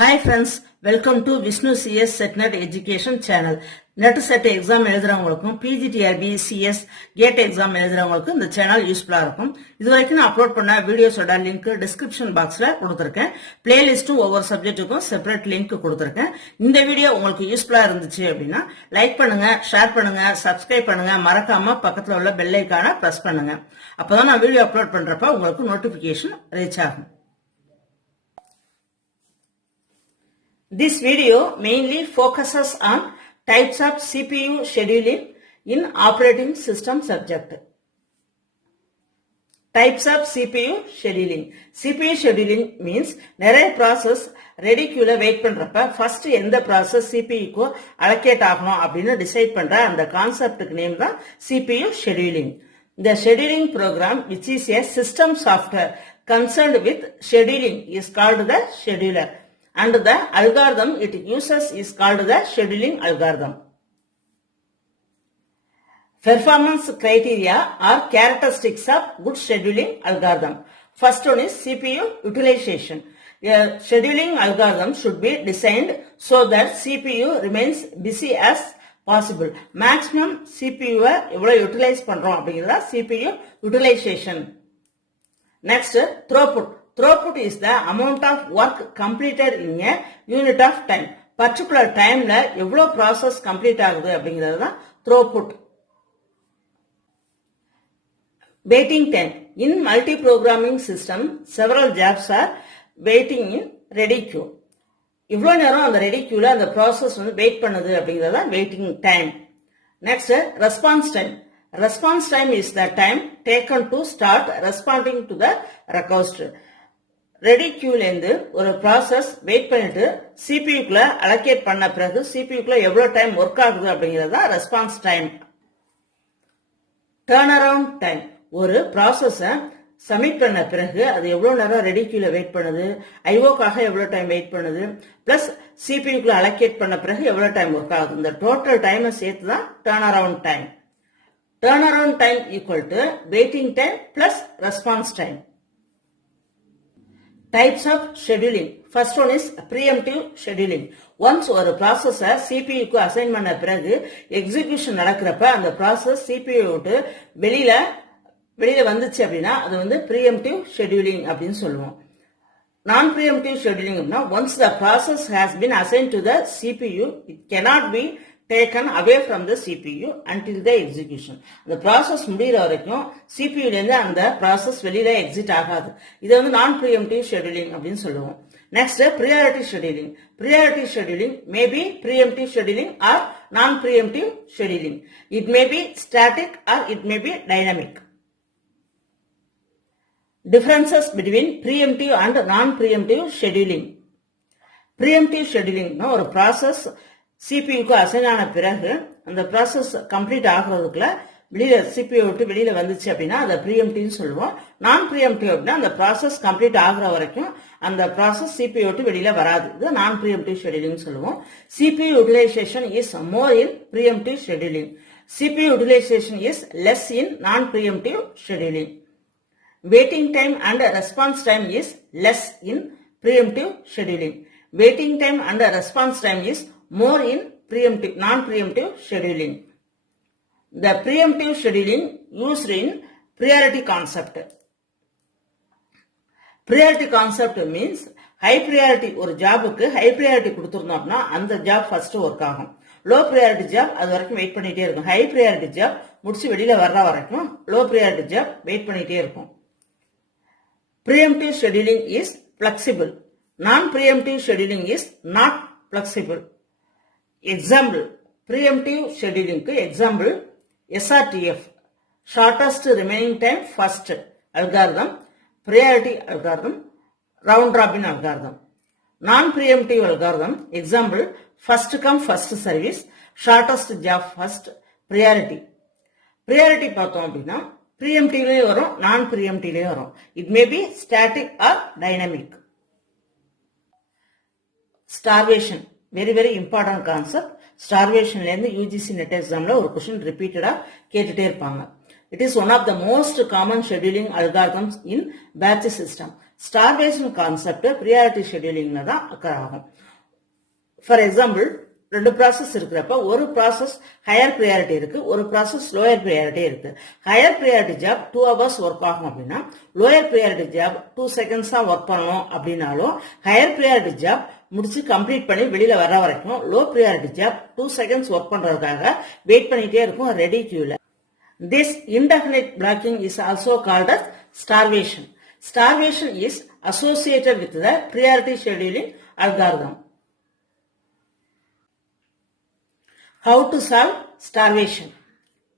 Hi friends, welcome to Vishnu CS SetNet education channel. Net exam எழுதுறவங்களுக்கும் PG TRB-CS GATE exam எழுதுறவங்களுக்கும் இந்த channel யூஸ்ஃபுல்லா இருக்கும். இதுவரைக்கும் நான் upload பண்ண வீடியோஸோட லிங்க் டிஸ்கிரிப்ஷன் பாக்ஸ்ல கொடுத்திருக்கேன். பிளேலிஸ்டும் ஒவ்வொரு சப்ஜெக்ட்டுக்கும் செப்பரேட் லிங்க் கொடுத்திருக்கேன். இந்த வீடியோ உங்களுக்கு யூஸ்ஃபுல்லா இருந்துச்சு அப்படின்னா லைக் பண்ணுங்க, ஷேர் பண்ணுங்க, சப்ஸ்கிரைப் பண்ணுங்க, மறக்காம பக்கத்துல உள்ள பெல் ஐகானை பிரஸ் பண்ணுங்க. அப்பதான் நான் வீடியோ அப்லோட் பண்றப்ப உங்களுக்கு நோட்டிபிகேஷன் ரீச் ஆகும். This video mainly focuses on types of CPU scheduling in operating system subject. Types of CPU scheduling. CPU scheduling means நிறைய process ready queueல wait பண்றப்ப first எந்த process CPU க்கு allocate ஆகணும் அப்படின்னு decide பண்ற அந்த கான்செப்டுக்கு நேம் தான் CPU scheduling. The scheduling program which is a system software concerned with scheduling is called the scheduler. And the algorithm it uses is called the scheduling algorithm. Performance criteria are characteristics of good scheduling algorithm. First one is CPU utilization. A scheduling algorithm should be designed so that CPU remains busy as possible. Maximum CPU எவ்வளவு utilize பண்றோம் அப்படிங்கறத CPU utilization. Next, throughput. Throughput is the amount of work completed in a unit of time. Particular timeல எவ்வளவு process complete ஆகுது அப்படிங்கிறது தான் throughput. Waiting time. In multi-programming system, several jobs are waiting in ready queue. இவ்வளவு நேரம் அந்த ready queueல அந்த process வந்து wait பண்ணுது அப்படிங்கிறது தான் waiting time. Next, response time. Response time is the time taken to start responding to the request. Ready கியூல இருந்து ஒரு ப்ராசஸ் வெயிட் பண்ணிட்டு சிபியூக்குள்ள அலோகேட் பண்ண பிறகு சிபியூக்குள்ள எவ்வளவு டைம் ஒர்க் ஆகுது அப்படிங்கிறது தான் response time. Turn around time. ஒரு ப்ராசஸ சப்மிட் பண்ண பிறகு அது எவ்வளவு நேரம் ரெடி கியூல வெயிட் பண்ணுது, ஐஓக்காக எவ்வளவு டைம் வெயிட் பண்ணுது, பிளஸ் சிபியூக்குள்ள அலோகேட் பண்ண பிறகு எவ்வளவு டைம் ஒர்க் ஆகுது, இந்த டோட்டல் டைமை சேர்த்து தான் turn around time. Turn around time equal to waiting time plus response time. Types of scheduling. First one is preemptive scheduling. Once ஒரு process CPU க்கு assign பண்ண பிறகு execution நடக்கிறப்ப அந்த process CPU விட்டு வெளியில வந்துச்சு அப்படின்னா அது வந்து preemptive scheduling அப்படின்னு சொல்லுவோம். Non-preemptive scheduling அப்படின்னா once the process has been assigned to the CPU, it cannot be taken away from the CPU until the execution. அந்த process முடிகிற வரைக்கும் CPU இருந்து அந்த process வெளியில exit ஆகாது. இது வந்து நான் preemptive scheduling அப்படின்னு சொல்லுவோம். Next, priority scheduling. Priority scheduling may be preemptive scheduling or non-preemptive scheduling. It may be static or it may be dynamic. Differences between preemptive and non-preemptive scheduling. Preemptive scheduling ஒரு process சிபியூக்கு assign ஆன பிறகு அந்த process complete ஆகிறதுக்குள்ள வெளியில CPU விட்டு வெளியில வந்துச்சு அப்படின்னா அதை ப்ரீஎம்டிவ்னு சொல்லுவோம். நான் ப்ரீஎம்டிவ் அப்படின்னா அந்த ப்ராசஸ் கம்ப்ளீட் ஆகுற வரைக்கும் அந்த ப்ராசஸ் சிபியூ விட்டு வெளியில வராது. இது நான் ப்ரீஎம்டிவ் ஷெட்யூலிங் சொல்லுவோம். CPU utilisation is more in preemptive scheduling. CPU utilisation is less in non preemptive scheduling. Waiting time and response time is less in preemptive scheduling. Waiting time and response time is more in preemptive, non-preemptive scheduling. The preemptive scheduling used in priority concept. Priority concept means high priority ஒரு ஜாபுக்கு high priority கொடுத்திருந்தோம் அப்படின்னா அந்த job first work ஆகும். Low priority job அது வரைக்கும் wait பண்ணிட்டே இருக்கும். High priority job முடிச்சு வெளியில வர்ற வரைக்கும் லோ priority ஜாப் வெயிட் பண்ணிட்டே இருக்கும். Preemptive scheduling is flexible. Non-preemptive scheduling is not flexible. Example, preemptive scheduling க்கு example SRTF, shortest remaining time first algorithm, priority algorithm, round robin algorithm. Non-preemptive algorithm, example first come first service, shortest job first, priority. Priority பார்த்தோம் அப்படின்னா preemptive வரும், non-preemptive வரும். It may be static or dynamic. Starvation. Very very important concept. Starvation ல இருந்து UGC net examல ஒரு question repeatedா கேட்டுட்டே இருப்பாங்க. It is one of the most common scheduling algorithms in batch system. Starvation concept priority ஷெட்யூலிங்ல தான் occur ஆகும். For example, ரெண்டு process இருக்கிறப்ப ஒரு ப்ராசஸ் ஹையர் ப்ரியாரிட்டி இருக்கு, ஒரு ப்ராசஸ் லோயர் ப்ரியாரிட்டி இருக்கு. Higher priority job 2 hours work ஆகும் அப்படின்னா லோயர் ப்ரியாரிட்டி ஜாப் 2 seconds தான் ஒர்க் பண்ணணும் அப்படின்னாலும் ஹையர் ப்ரியாரிட்டி ஜாப் முடிச்சு கம்ப்ளீட் பண்ணி வெளியில வர வரைக்கும் low priority job 2 seconds work பண்றதுக்காக வெயிட் பண்ணிட்டே இருக்கும் ரெடி கியூல. This indefinite blocking is also called as starvation. Starvation is associated with the priority scheduling algorithm. How to solve starvation?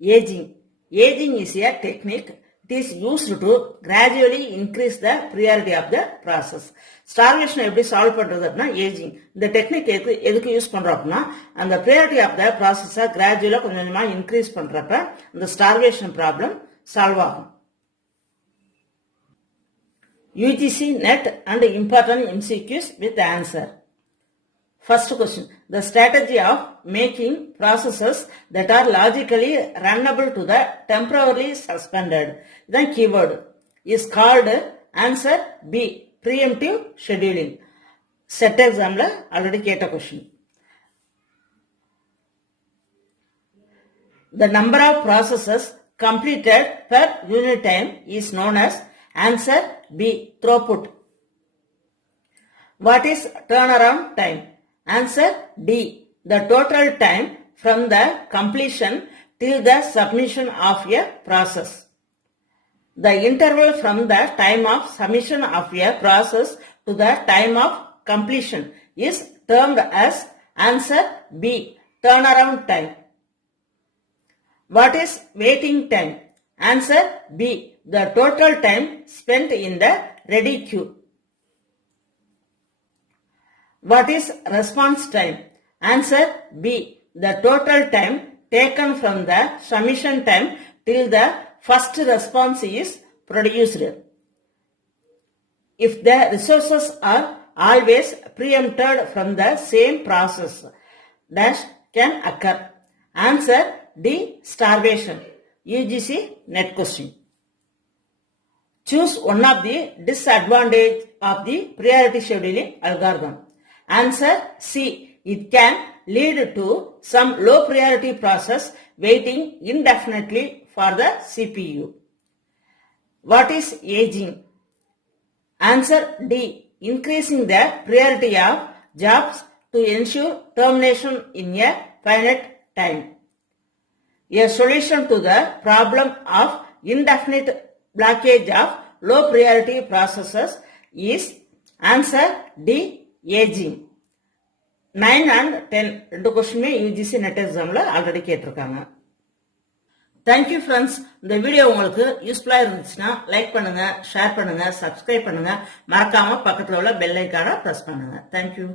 Aging. Aging is a technique. It is used to gradually increase the priority of the process. Starvation எப்படி solve பண்றது அப்படின்னா ageing. இந்த technique எதுக்கு use பண்றோம் அப்படின்னா அந்த priority of the process கிராஜுவலா கொஞ்சம் கொஞ்சமா இன்க்ரீஸ் பண்றப்ப இந்த ஸ்டார்வேஷன் ப்ராப்ளம் சால்வ் ஆகும். UGC net and important MCQs with answer. First question, the strategy of making processes that are logically runnable to the temporarily suspended, the keyword, is called answer B, preemptive scheduling. Set exam la already keta question. The number of processes completed per unit time is known as answer B, throughput. What is turnaround time? Answer D, the total time from the completion till the submission of a process. The interval from the time of submission of a process to the time of completion is termed as answer B, turnaround time. What is waiting time? Answer B, the total time spent in the ready queue. What is response time? Answer B, the total time taken from the submission time till the first response is produced. If the resources are always preempted from the same process, dash can occur. Answer D, starvation. UGC net question. Choose one of the disadvantage of the priority scheduling algorithm. Answer C, it can lead to some low priority process waiting indefinitely for the CPU. What is aging? Answer D, increasing the priority of jobs to ensure termination in a finite time. A solution to the problem of indefinite blockage of low priority processes is answer D, aging. 9 and 10 ரெண்டு கொஸ்டினுமே UGC net எக்ஸாம்ல already கேட்டிருக்காங்க. Thank you friends. இந்த video உங்களுக்கு யூஸ்ஃபுல்லா இருந்துச்சுன்னா like பண்ணுங்க, share பண்ணுங்க, subscribe பண்ணுங்க, மறக்காம பக்கத்துல உள்ள பெல் ஐக்கானை பிரஸ் பண்ணுங்க. தேங்க்யூ.